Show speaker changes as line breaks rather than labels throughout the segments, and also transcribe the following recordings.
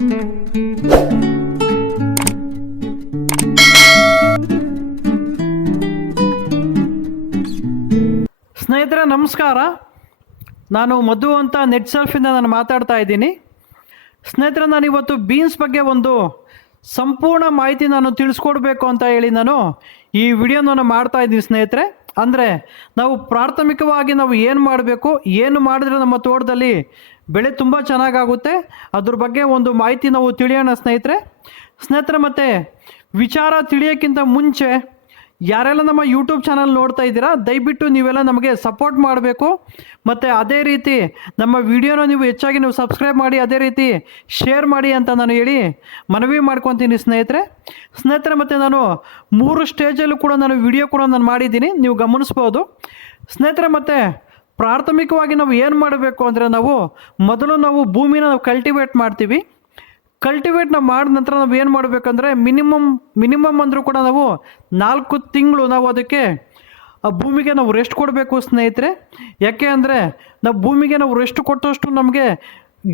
ಸ್ನೇಹಿತರೆ, ನಮಸ್ಕಾರ. ನಾನು ಮಧು ಅಂತ ನೆಟ್ ಸೆಲ್ಫಿಂದ ನಾನು ಮಾತಾಡ್ತಾ ಇದ್ದೀನಿ. ಸ್ನೇಹಿತರೆ, ನಾನು ಇವತ್ತು ಬೀನ್ಸ್ ಬಗ್ಗೆ ಒಂದು ಸಂಪೂರ್ಣ ಮಾಹಿತಿ ನಾನು ತಿಳಿಸ್ಕೊಡ್ಬೇಕು ಅಂತ ಹೇಳಿ ನಾನು ಈ ವಿಡಿಯೋನ ಮಾಡ್ತಾ ಇದ್ದೀನಿ ಸ್ನೇಹಿತರೆ. ಅಂದರೆ ನಾವು ಪ್ರಾಥಮಿಕವಾಗಿ ನಾವು ಏನು ಮಾಡಬೇಕು, ಏನು ಮಾಡಿದ್ರೆ ನಮ್ಮ ತೋಟದಲ್ಲಿ ಬೆಳೆ ತುಂಬ ಚೆನ್ನಾಗಾಗುತ್ತೆ. ಅದ್ರ ಬಗ್ಗೆ ಒಂದು ಮಾಹಿತಿ ನಾವು ತಿಳಿಯೋಣ ಸ್ನೇಹಿತರೆ. ಸ್ನೇಹಿತರೆ, ಮತ್ತು ವಿಚಾರ ತಿಳಿಯೋಕ್ಕಿಂತ ಮುಂಚೆ ಯಾರೆಲ್ಲ ನಮ್ಮ ಯೂಟ್ಯೂಬ್ ಚಾನಲ್ ನೋಡ್ತಾ ಇದ್ದೀರಾ, ದಯವಿಟ್ಟು ನೀವೆಲ್ಲ ನಮಗೆ ಸಪೋರ್ಟ್ ಮಾಡಬೇಕು. ಮತ್ತು ಅದೇ ರೀತಿ ನಮ್ಮ ವಿಡಿಯೋನ ನೀವು ಹೆಚ್ಚಾಗಿ ನೀವು ಸಬ್ಸ್ಕ್ರೈಬ್ ಮಾಡಿ, ಅದೇ ರೀತಿ ಶೇರ್ ಮಾಡಿ ಅಂತ ನಾನು ಹೇಳಿ ಮನವಿ ಮಾಡ್ಕೊತೀನಿ ಸ್ನೇಹಿತರೆ. ಸ್ನೇಹಿತರೆ, ಮತ್ತು ನಾನು ಮೂರು ಸ್ಟೇಜಲ್ಲೂ ಕೂಡ ನಾನು ವಿಡಿಯೋ ಕೂಡ ನಾನು ಮಾಡಿದ್ದೀನಿ, ನೀವು ಗಮನಿಸ್ಬೋದು. ಸ್ನೇಹಿತರೆ, ಮತ್ತು ಪ್ರಾಥಮಿಕವಾಗಿ ನಾವು ಏನು ಮಾಡಬೇಕು ಅಂದರೆ ನಾವು ಮೊದಲು ನಾವು ಭೂಮಿನ ನಾವು ಕಲ್ಟಿವೇಟ್ ಮಾಡ್ತೀವಿ. ಕಲ್ಟಿವೇಟ್ ನಾವು ಮಾಡಿದ ನಂತರ ನಾವು ಏನು ಮಾಡಬೇಕಂದ್ರೆ ಮಿನಿಮಮ್ ಮಿನಿಮಮ್ ಅಂದರೂ ಕೂಡ ನಾವು ನಾಲ್ಕು ತಿಂಗಳು ನಾವು ಅದಕ್ಕೆ, ಆ ಭೂಮಿಗೆ ನಾವು ರೆಸ್ಟ್ ಕೊಡಬೇಕು ಸ್ನೇಹಿತರೆ. ಯಾಕೆ ಅಂದರೆ ನಾವು ಭೂಮಿಗೆ ನಾವು ರೆಸ್ಟ್ ಕೊಟ್ಟಷ್ಟು ನಮಗೆ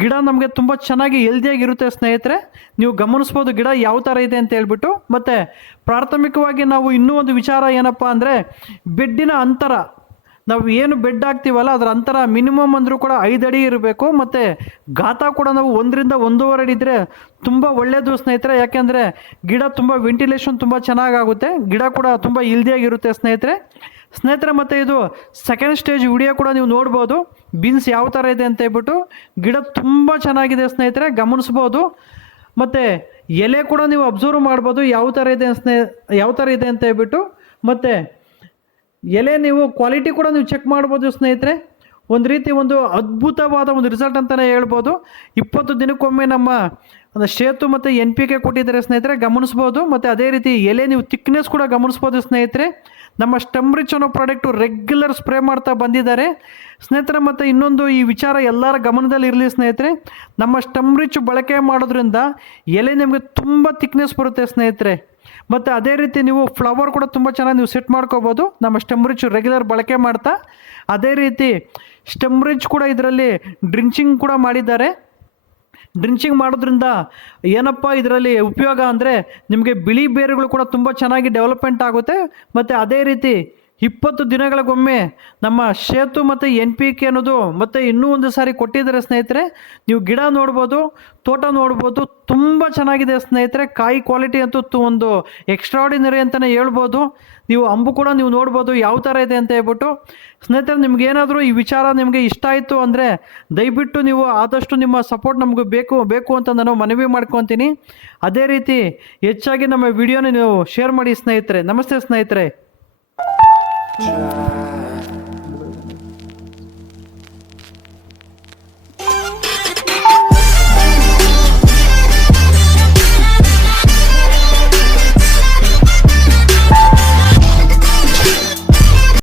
ಗಿಡ ನಮಗೆ ತುಂಬ ಚೆನ್ನಾಗಿ ಹೆಲ್ದಿಯಾಗಿರುತ್ತೆ ಸ್ನೇಹಿತರೆ. ನೀವು ಗಮನಿಸ್ಬೋದು ಗಿಡ ಯಾವ ಥರ ಇದೆ ಅಂತ ಹೇಳ್ಬಿಟ್ಟು. ಮತ್ತು ಪ್ರಾಥಮಿಕವಾಗಿ ನಾವು ಇನ್ನೂ ಒಂದು ವಿಚಾರ ಏನಪ್ಪ ಅಂದರೆ, ಬೆಡ್ಡಿನ ಅಂತರ ನಾವು ಏನು ಬೆಡ್ ಹಾಕ್ತೀವಲ್ಲ, ಅದರ ಅಂತರ ಮಿನಿಮಮ್ ಅಂದರೂ ಕೂಡ ಐದು ಅಡಿ ಇರಬೇಕು, ಮತ್ತು ಗಾತ ಕೂಡ ನಾವು ಒಂದರಿಂದ ಒಂದೂವರೆ ಅಡಿ ಇದ್ದರೆ ತುಂಬ ಒಳ್ಳೆಯದು ಸ್ನೇಹಿತರೆ. ಯಾಕೆಂದರೆ ಗಿಡ ತುಂಬ ವೆಂಟಿಲೇಷನ್ ತುಂಬ ಚೆನ್ನಾಗಾಗುತ್ತೆ. ಗಿಡ ಕೂಡ ತುಂಬ ಇಲ್ದಿಯಾಗಿರುತ್ತೆ ಸ್ನೇಹಿತರೆ. ಸ್ನೇಹಿತರೆ, ಮತ್ತು ಇದು ಸೆಕೆಂಡ್ ಸ್ಟೇಜ್ ವಿಡಿಯೋ ಕೂಡ ನೀವು ನೋಡ್ಬೋದು. ಬೀನ್ಸ್ ಯಾವ ಥರ ಇದೆ ಅಂತ ಹೇಳ್ಬಿಟ್ಟು ಗಿಡ ತುಂಬ ಚೆನ್ನಾಗಿದೆ ಸ್ನೇಹಿತರೆ, ಗಮನಿಸ್ಬೋದು. ಮತ್ತು ಎಲೆ ಕೂಡ ನೀವು ಅಬ್ಸರ್ವ್ ಮಾಡ್ಬೋದು, ಯಾವ ಥರ ಇದೆ ಸ್ನೇಹ ಯಾವ ಥರ ಇದೆ ಅಂತ ಹೇಳ್ಬಿಟ್ಟು, ಮತ್ತು ಎಲೆ ನೀವು ಕ್ವಾಲಿಟಿ ಕೂಡ ನೀವು ಚೆಕ್ ಮಾಡ್ಬೋದು ಸ್ನೇಹಿತರೆ. ಒಂದು ರೀತಿ ಒಂದು ಅದ್ಭುತವಾದ ಒಂದು ರಿಸಲ್ಟ್ ಅಂತಲೇ ಹೇಳ್ಬೋದು. ಇಪ್ಪತ್ತು ದಿನಕ್ಕೊಮ್ಮೆ ನಮ್ಮ ಒಂದು ಶೇತು ಮತ್ತು ಎನ್ ಪಿ ಕೆ ಕೊಟ್ಟಿದ್ದಾರೆ ಸ್ನೇಹಿತರೆ, ಗಮನಿಸ್ಬೋದು. ಮತ್ತು ಅದೇ ರೀತಿ ಎಲೆ ನೀವು ತಿಕ್ನೆಸ್ ಕೂಡ ಗಮನಿಸ್ಬೋದು ಸ್ನೇಹಿತರೆ. ನಮ್ಮ ಸ್ಟಮ್ ರಿಚ್ ಅನ್ನೋ ಪ್ರಾಡಕ್ಟು ರೆಗ್ಯುಲರ್ ಸ್ಪ್ರೇ ಮಾಡ್ತಾ ಬಂದಿದ್ದಾರೆ. ಸ್ನೇಹಿತರೆ, ಮತ್ತು ಇನ್ನೊಂದು ಈ ವಿಚಾರ ಎಲ್ಲರ ಗಮನದಲ್ಲಿ ಇರಲಿ ಸ್ನೇಹಿತರೆ. ನಮ್ಮ ಸ್ಟಮ್ ರಿಚ್ ಬಳಕೆ ಮಾಡೋದ್ರಿಂದ ಎಲೆ ನಿಮಗೆ ತುಂಬ ತಿಕ್ನೆಸ್ ಬರುತ್ತೆ ಸ್ನೇಹಿತರೆ. ಮತ್ತು ಅದೇ ರೀತಿ ನೀವು ಫ್ಲವರ್ ಕೂಡ ತುಂಬ ಚೆನ್ನಾಗಿ ನೀವು ಸೆಟ್ ಮಾಡ್ಕೋಬೋದು. ನಮ್ಮ ಸ್ಟೆಮ್ ರಿಚ್ ರೆಗ್ಯುಲರ್ ಬಳಕೆ ಮಾಡ್ತಾ. ಅದೇ ರೀತಿ ಸ್ಟೆಮ್ ರಿಚ್ ಕೂಡ ಇದರಲ್ಲಿ ಡ್ರಿಂಚಿಂಗ್ ಕೂಡ ಮಾಡಿದ್ದಾರೆ. ಡ್ರಿಂಚಿಂಗ್ ಮಾಡೋದ್ರಿಂದ ಏನಪ್ಪ ಇದರಲ್ಲಿ ಉಪಯೋಗ ಅಂದರೆ ನಿಮಗೆ ಬಿಳಿ ಬೇರುಗಳು ಕೂಡ ತುಂಬ ಚೆನ್ನಾಗಿ ಡೆವಲಪ್ಮೆಂಟ್ ಆಗುತ್ತೆ. ಮತ್ತು ಅದೇ ರೀತಿ ಇಪ್ಪತ್ತು ದಿನಗಳಿಗೊಮ್ಮೆ ನಮ್ಮ ಶೇತು ಮತ್ತು ಎನ್ ಪಿ ಕೆ ಅನ್ನೋದು ಮತ್ತು ಇನ್ನೂ ಒಂದು ಸಾರಿ ಕೊಟ್ಟಿದ್ದಾರೆ ಸ್ನೇಹಿತರೆ. ನೀವು ಗಿಡ ನೋಡ್ಬೋದು, ತೋಟ ನೋಡ್ಬೋದು, ತುಂಬ ಚೆನ್ನಾಗಿದೆ ಸ್ನೇಹಿತರೆ. ಕಾಯಿ ಕ್ವಾಲಿಟಿ ಅಂತೂ ಒಂದು ಎಕ್ಸ್ಟ್ರಾಡಿನರಿ ಅಂತಲೇ ಹೇಳ್ಬೋದು. ನೀವು ಅಂಬು ಕೂಡ ನೀವು ನೋಡ್ಬೋದು ಯಾವ ಥರ ಇದೆ ಅಂತ ಹೇಳ್ಬಿಟ್ಟು. ಸ್ನೇಹಿತರೆ ನಿಮ್ಗೇನಾದರೂ ಈ ವಿಚಾರ ನಿಮಗೆ ಇಷ್ಟ ಆಯಿತು ಅಂದರೆ ದಯವಿಟ್ಟು ನೀವು ಆದಷ್ಟು ನಿಮ್ಮ ಸಪೋರ್ಟ್ ನಮಗೆ ಬೇಕು ಬೇಕು ಅಂತ ನಾನು ಮನವಿ ಮಾಡ್ಕೊತೀನಿ. ಅದೇ ರೀತಿ ಹೆಚ್ಚಾಗಿ ನಮ್ಮ ವಿಡಿಯೋನ ನೀವು ಶೇರ್ ಮಾಡಿ ಸ್ನೇಹಿತರೆ. ನಮಸ್ತೆ ಸ್ನೇಹಿತರೆ.
Jack.